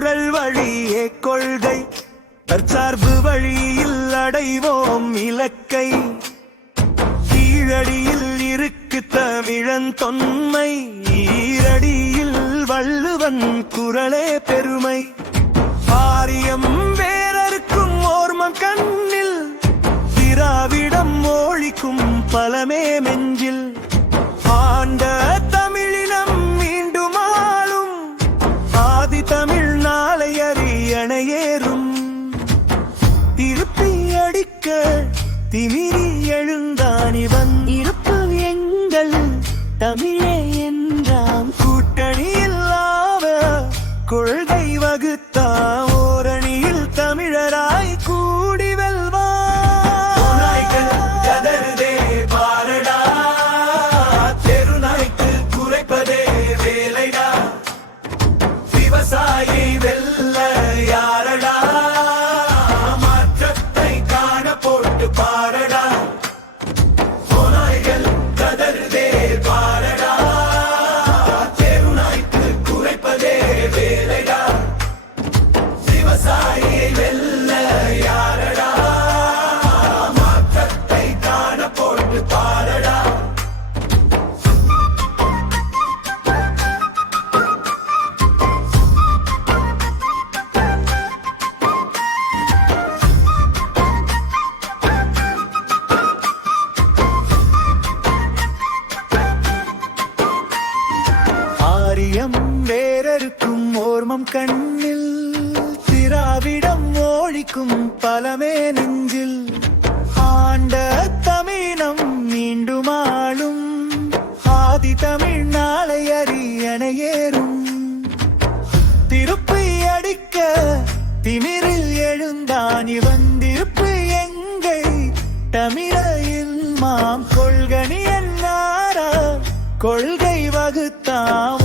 குரல் வழியே கொள்கை. தற்சார்பு வழியில் அடைவோம் இலக்கை. கீழடியில் இருக்கு தமிழன் தொன்மை. ஈரடியில் வள்ளுவன் குரலே பெருமை. பாரியம் வேறருக்கும் ஓர்மம் கண்ணில். திராவிடம் மொழிக்கும் பலமே நெஞ்சில். ஆண்ட திமிரி எழுந்தானிவன் இருப்பு எங்கள் தமிழே என்றாம். கூட்டணி இல்லாத கொள்கை வகுத்தா ஓரணியில் தமிழராய் கூடி வெல்வார்கள் ஓர்மம் கண்ணில் திராவிடம் ஓழிக்கும் பலமே நெஞ்சில். ஆண்ட தமிழம் மீண்டும் ஆளும் ஆதி தமிழ் நாளை அரியணையேறும் திருப்பி அடிக்க திமிரில் எழுந்தான் இவன் திருப்பு எங்கை. தமிழையில் மாம் கொள்கணி என்னாரா கொள்கை வகுத்தாம்